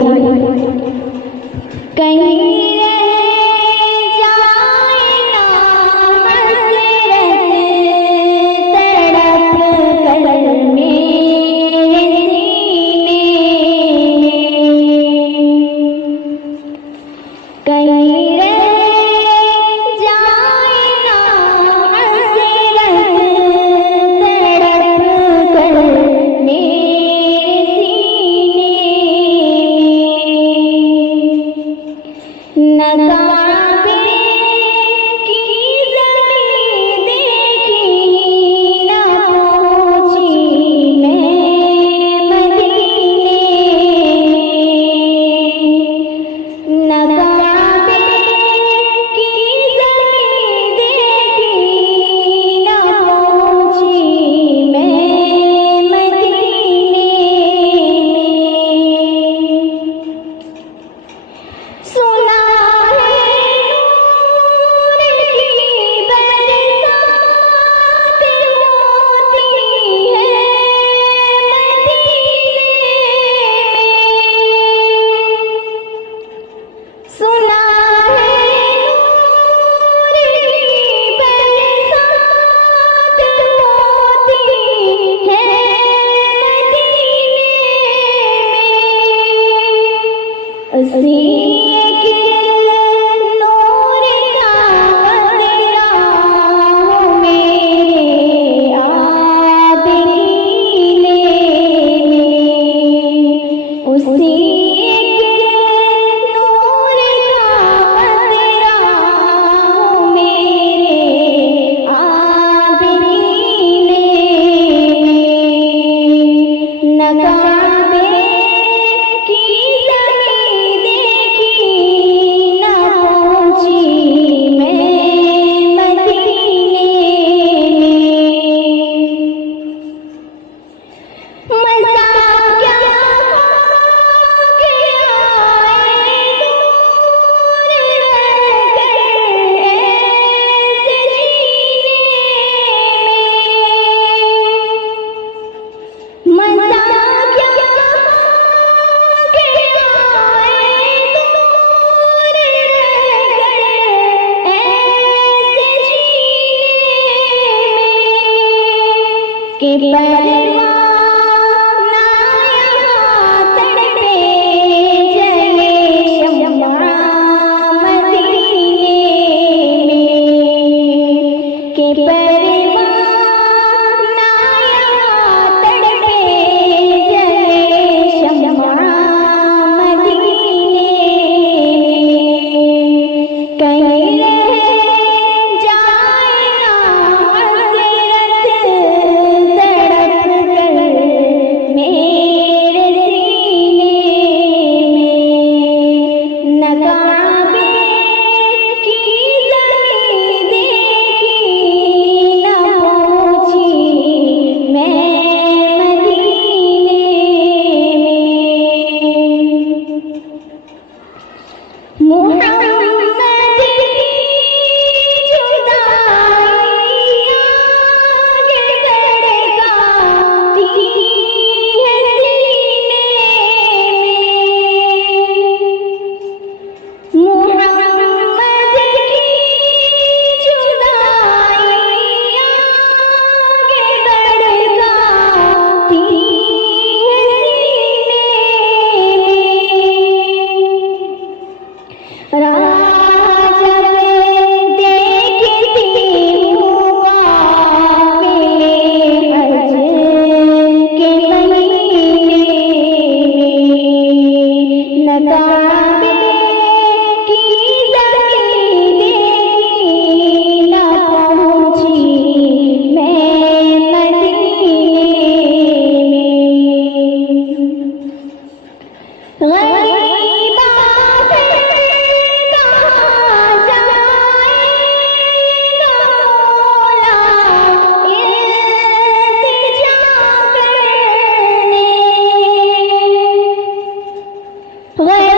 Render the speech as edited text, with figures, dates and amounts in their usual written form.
कहीं रह जाए ना हसरत तड़प कर मेरे सीने कहीं रह जाए ना हसरत तड़प कर मेरे सीने न काबे की ज़मीं देखी न पहुंची मैं मदीने न काबे की ज़मीं देखी न पहुंची मैं मदीने सुना के परवाना यहाँ तड़पे जले शम्मा मदीने में के परवाना यहाँ तड़पे जले शम्मा मदीने में कहीं रह जाए ना मेरे सीने में न काबे की ज़मीं देखी न पहुंची मैं मदीने में मोहम्मद की जुदाई आगे बढ़ती Well